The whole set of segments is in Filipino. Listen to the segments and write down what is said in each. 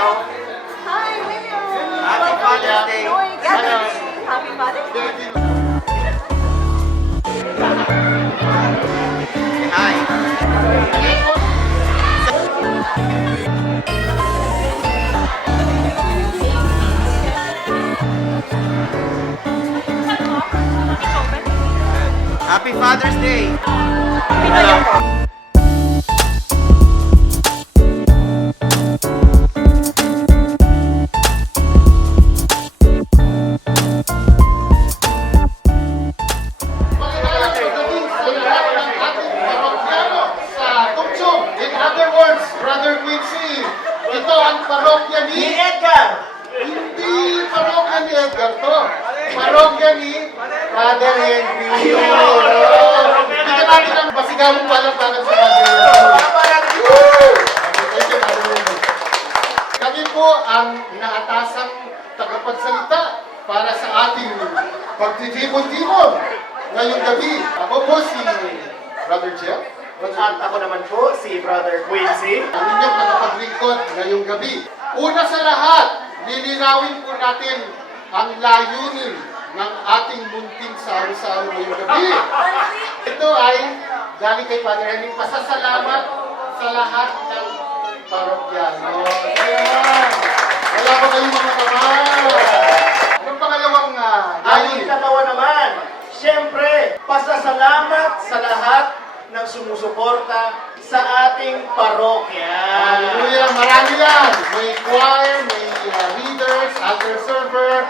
Hello. Hi, William. Happy Father's Day. Hello. Happy Father's Day. Say hi. Happy Father's Day. Hello. Maligayang pagdating sa lahat ng ating parokyano sa Tugtog. In other words, Brother Quincy, ito ang parokya ni Edgar. Hindi parokya ni Edgar to. Parokya ni Brother Henry. Hindi natin ang basigalong palagpagan sa natin. Kami po ang naatasang tagapagsalita para sa ating pagtitipon-tipon ngayong gabi. Ako po si Brother Jeff. At ako naman po, si Brother Quincy. Ang inyong tagapaglingkod ngayong gabi. Una sa lahat, lilinawin po natin ang layunin ng ating munting saro-saro ngayong gabi. Ito ay galing kay Padre Henry, pasasalamat sa lahat ng parokyano. Wala ba kayong mga kamay? Yung pangalawang Ang layunin. ikatawa naman, siyempre, pasasalamat sa lahat ng sumusuporta sa ating parokya. Hallelujah! Marami lang! May choir, may leaders, altar server,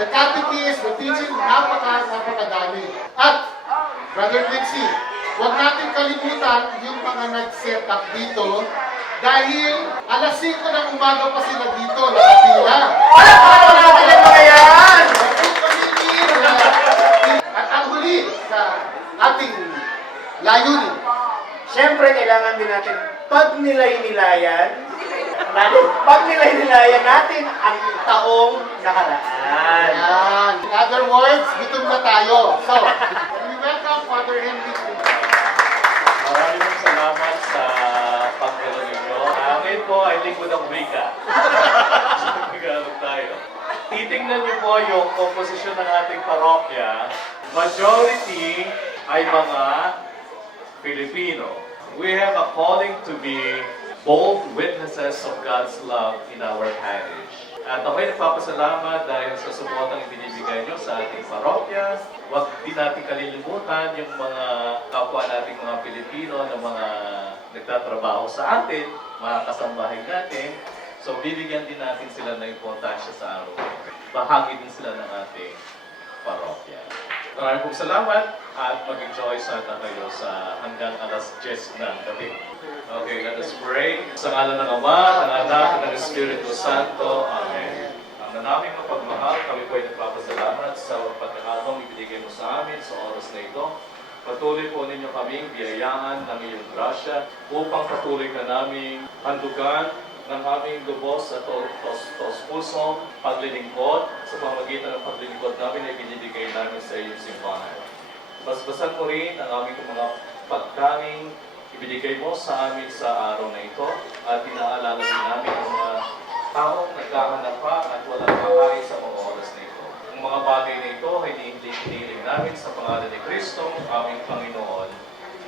the catechist, the teaching, napakadami. At, Brother Quincy, huwag natin kalimutan yung mga nag-set up dito dahil alas 5 ng umaga pa sila dito, nakapila. At ang huli sa ating layunin, Siyempre, kailangan din natin pagnilay-nilayan natin ang taong nakaraan. ayan. In other words, gutom na tayo. So, we welcome Father Henry. Maraming salamat sa pagdala ninyo. Ngayon po, I think walang wika. Magkakaroon tayo. Titingnan niyo po yung komposisyon ng ating parokya. Majority ay mga Filipino. We have a calling to be bold witnesses of God's love in our parish. At ako'y nagpapasalamat dahil sa sumuotang ibinibigay nyo sa ating parokya. Huwag din natin kalilimutan yung mga kapwa nating mga Pilipino na mga nagtatrabaho sa atin, mga kasambahay natin. So, bibigyan din natin sila ng importansya sa araw. Bahagi din sila ng ating parokya. Maraming pong salamat at mag-enjoy sana kayo sa hanggang alas 10 ng gabi. Okay, let us pray. Sa ngalan ng Ama, ng Anak, ng Espiritu Santo. Amen. Maraming pagmahal, kami po ay nagpapasalamat sa pagkakataong ibinigay mo sa amin sa oras na ito. Patuloy po ninyo kaming biyayaan ng iyong grasya upang patuloy ka naming handugan ng aming lubos at pusong paglilingkod sa pamamagitan ng paglilingkod namin ay binibigay namin sa iyong simbahan. Basbasan mo rin ang aming mga pagkaming ibinigay mo sa amin sa araw na ito at pinaalala din namin ang mga taong nagkahanap pa at walang makain sa mga oras na ito. Ang mga bagay na ito ay hinihiling namin sa pangalan ni Kristo, ang aming Panginoon.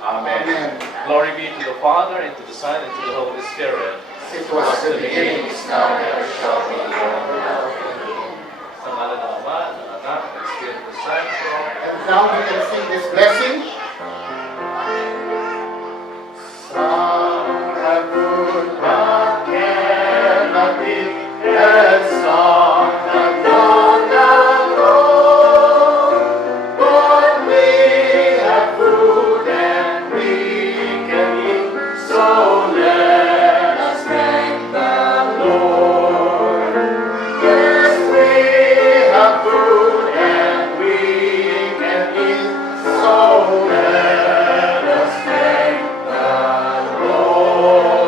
Amen. Glory be to the Father, and to the Son, and to the Holy Spirit. It was the beginning, is now, and ever shall be. Sa ngalan ng Ama, ng Anak, ng Espiritu Santo. And now we can sing this blessing. Song the good God cannot be, and song the God alone. But we have food and we can eat, so let us thank the Lord. Yes, we have food and we can eat, so let us thank the Lord.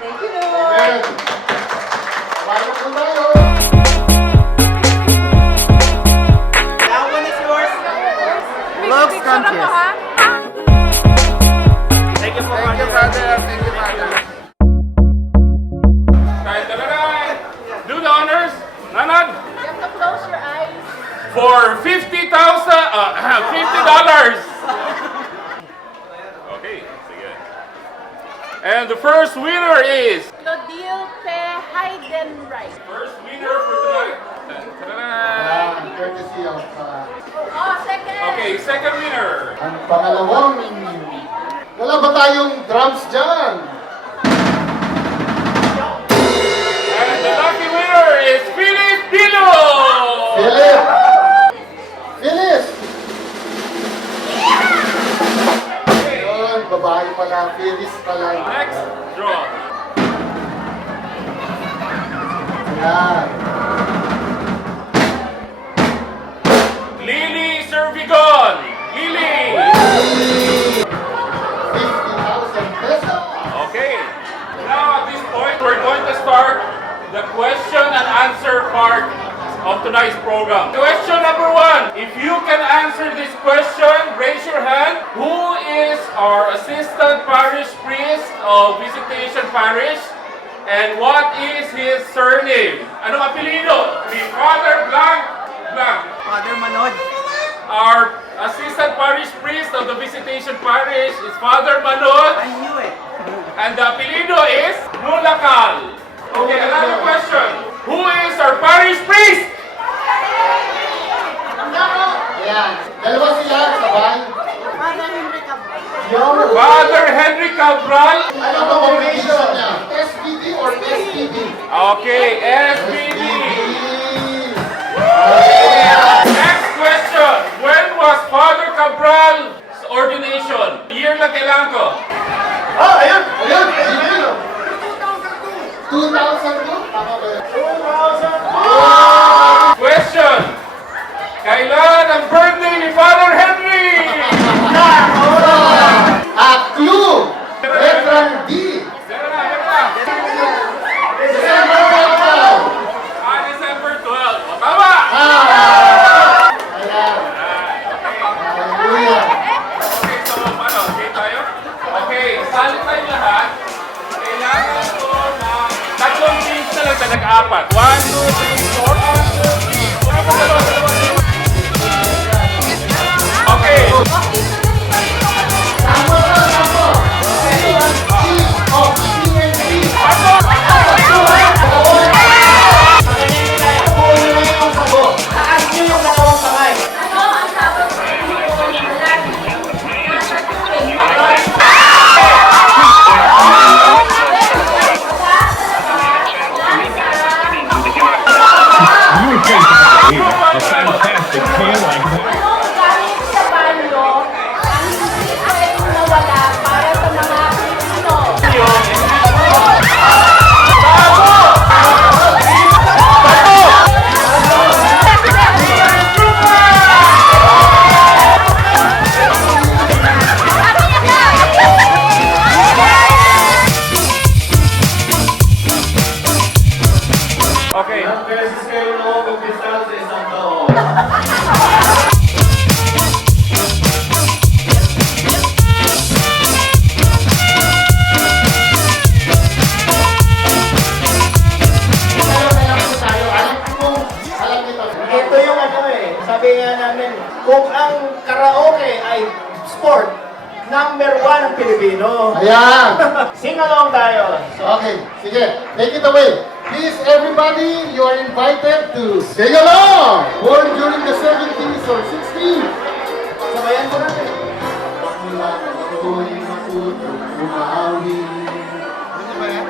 Thank you, Lord. Amen. Kumain na po tayo. That one is yours. Picture ako, ha? Thank you for brother. the first winner is... Lodil Pe Heidenreich. First winner for tonight. Ayan, courtesy of... Oh, second. Okay, second winner. ang pangalawang... Wala ba tayong drums dyan? And the lucky winner is Philip Dino. Philip! Phyllis! Ayun, babae pala. Phyllis pala. Next draw. Ayan. Lily Servigon. Lily. 50,000 pesos. Okay. Now at this point, we're going to start the question and answer part of tonight's program. Question number 1. If you can answer this question, raise your hand. Who is our assistant parish priest of Visitation Parish? And what is his surname? Anong apelido? Si Father Blank Blank. Father Manoj. Our assistant parish priest of the Visitation Parish is Father Manod. I knew it. And the apelido is Mulakal. Okay, another question. Who is our parish priest? Ayan. Dalawa sila, sabay. Father Henry Cabral. Ano ba vocation niya? SPD or SPB? Okay, SPD. Next question. When was Father Cabral's ordination? Year na kailangan ko. Oh, ayun! Ayun! Ayun! 2002? Tama ba yun? 2000! Question. Kailan ang birthday ni Father Henry? A clue! Reverend D. Meron na, meron na. December 12. December 12. O, tama! Ayan. Hallelujah. Okay, so ano, okay tayo? Okay, sali tayo lahat. Kailangan ko ng tatlong teams na lang, nag-apat. 1, 2, 3, 4. Okay. Okay, so ganito ito. Taas niyo yung dalawang kamay. Ano ang sabi? A fantastic tale like that. Anong gamit sa banyo ang hindi pwedeng mawala para sa mga Pilipino? Okay. Ilang beses kayo kumpisal sa isang taon? Alam po tayo. Alam ko kung alam nito. Ito yung ano sabi nga namin, kung ang karaoke ay sport, number 1 ang Pilipino. Ayan. Sing along tayo. Okay, sige. Take it away. Please, everybody, you are invited to sing along. Born during the 70s or 60s. Sabayan ko natin. Mula ako'y matutong umawi. Ano ba yan?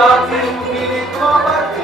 Ang ating pilit mabati.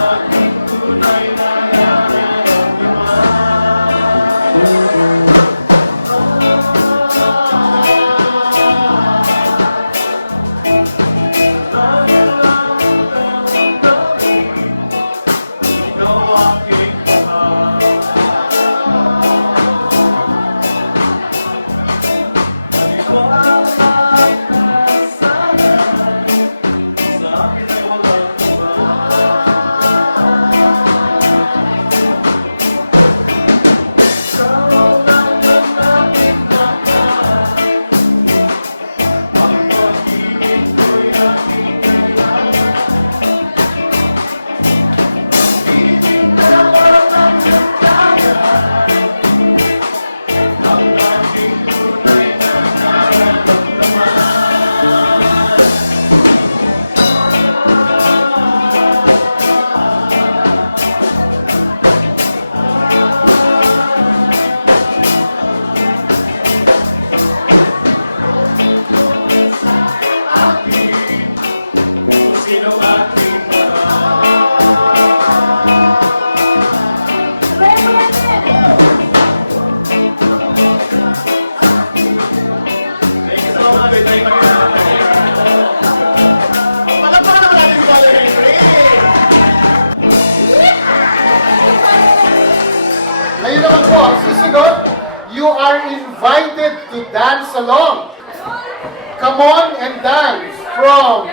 aking tunay na nararamdaman. Dahil lang damdamin, ikaw aking mahal. Maniwala ka sana, sa akin ay walang iba. Ikaw lang ang aking mahal. Ang pag-ibig ko'y aking kailangan. Ibig na walang hanggan. Ang aking tunay na nararamdaman. Akin, kung sino aking mahal. Thank you so much. Thank you. Palakpakan naman natin si Father Henry! Ayun ang po, ang susunod, you are invited to dance along. Come on and dance from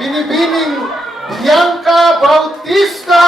Binibining Bianca Bautista.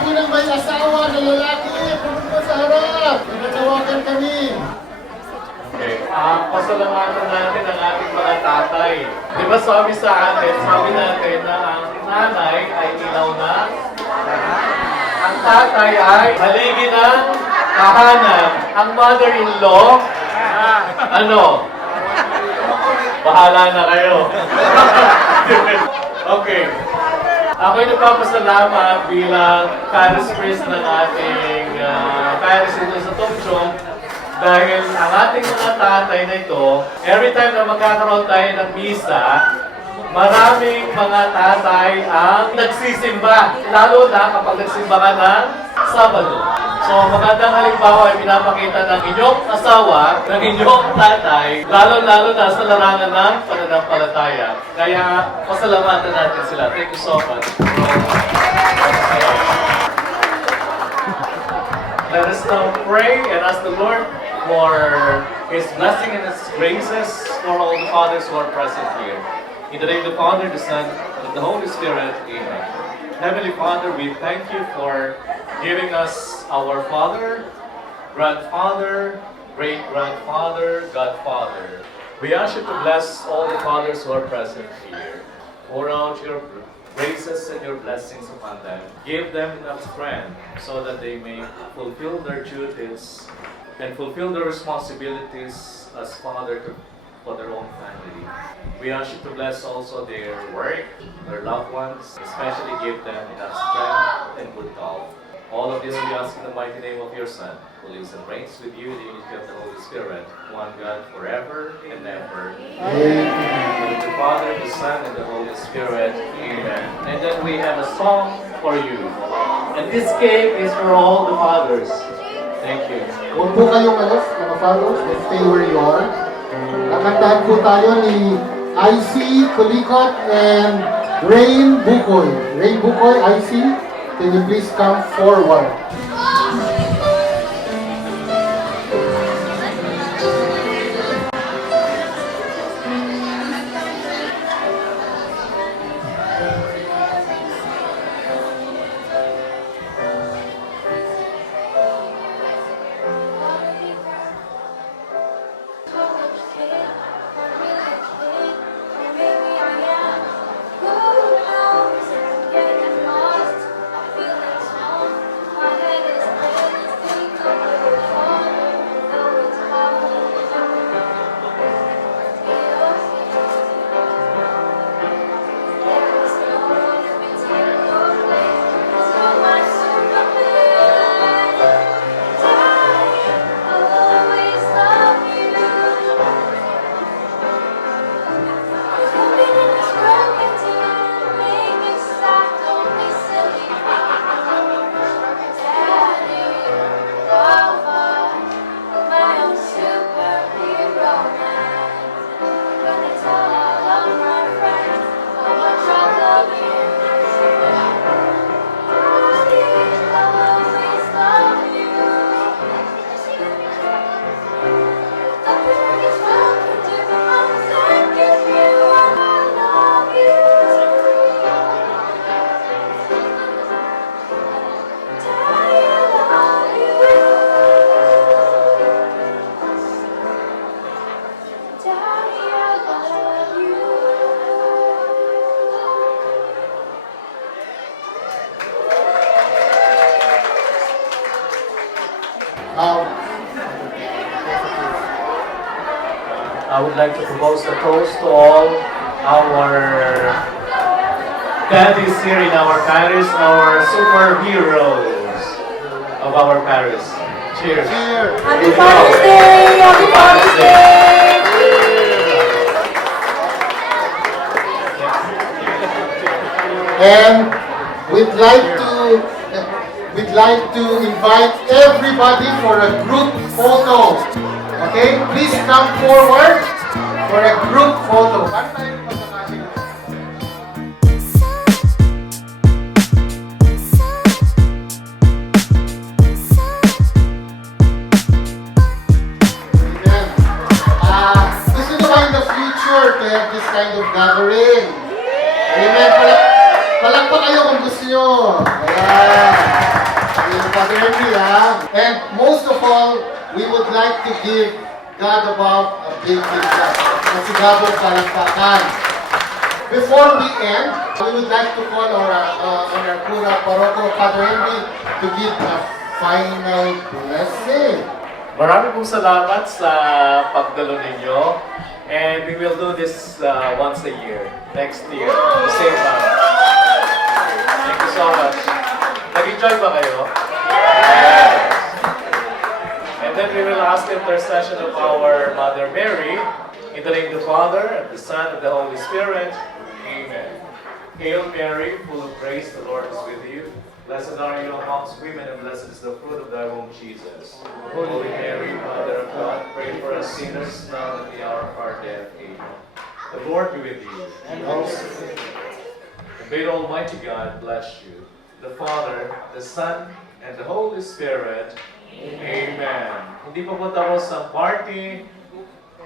Sino may asawa na lalaki? Pumunta sa harap. Nananawagan kami. Okay, pasalamatan natin ang ating mga tatay. Di ba sabi natin na ang nanay ay ilaw na, ang tatay ay haligi ng tahanan, ang mother-in-law, ano? Bahala na kayo. Okay. Ako'y nagpapasalamat bilang Paris Priest ng ating Paris Priest sa talk show dahil ang ating mga tatay na ito, every time na magkakaroon tayo ng misa, maraming mga tatay ang nagsisimba, lalo na kapag nagsimba ka ng Sabado. So, magandang halimbawa ay pinapakita ng inyong asawa, ng inyong tatay, lalo-lalo na sa larangan ng pananampalataya. Kaya, pasalamatan natin sila. Thank you so much. Let us now pray and ask the Lord for His blessing and His graces for all the fathers who are present here. In the name of the Father, the Son, and the Holy Spirit. Amen. Heavenly Father, we thank you for giving us our Father, Grandfather, Great-Grandfather, Godfather. We ask you to bless all the fathers who are present here. Pour out your graces and your blessings upon them. Give them enough strength so that they may fulfill their duties and fulfill their responsibilities as father for their own family. We ask you to bless also their work, their loved ones, especially give them enough strength and good health. All of this we ask in the mighty name of your Son, who lives and reigns with you in the unity of the Holy Spirit, one God, forever and ever. Amen. The Father, the Son, and the Holy Spirit. Amen. And then we have a song for you. And this cake is for all the fathers. Thank you. Huwag po kayong alas, mga fathers, stay where you are. Kakantahan po tayo ni IC Kulikot and Rain Bukoy. Rain Bukoy, IC, can you please come forward? I would like to propose a toast to all our daddies here in our parish, our superheroes of our parish. Cheers. Cheers! Happy Father's Day! Happy Father's Day! And we'd like to invite everybody for a group photo. Okay, please come forward for a group photo. Amen. Gusto nyo ba in the future to have this kind of gathering? Amen. Palakpak kayo kung gusto nyo. Ayan. Ayan, Father Henry, ha? And most of all, we would like to give God above a big clap. Kasi God ang palakpakan. Before we end, we would like to call our Pura Paroko, Father Henry, to give a final blessing. Maraming pong salamat sa pagdalo ninyo. And we will do this once a year, next year, same time. Thank you so much. Nag-enjoy ba kayo? Yes. And then we will ask the intercession of our Mother Mary, in the name of the Father, and the Son, and the Holy Spirit. Amen. Hail Mary, full of grace, the Lord is with you. Blessed are you amongst women, and blessed is the fruit of thy womb, Jesus. Holy Mary, Mother of God, pray for us sinners, now and at the hour of our death. Amen. The Lord be with you. And also with you. And may the Almighty God bless you, the Father, the Son, and the Holy Spirit. Amen. Hindi pa po tapos ang party.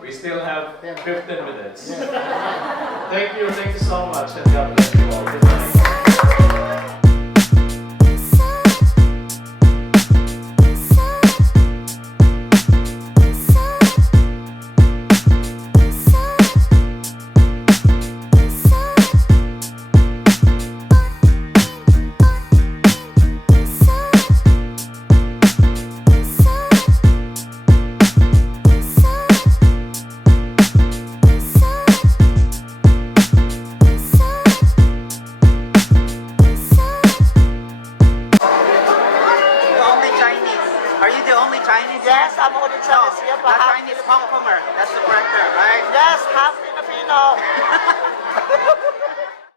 We still have 15 minutes. Thank you so much, and God bless you all. Good night. Chinese? Yes, I'm holding Chinese here, but Not half Chinese, Hong Konger. That's the correct term, right? Yes, half Filipino.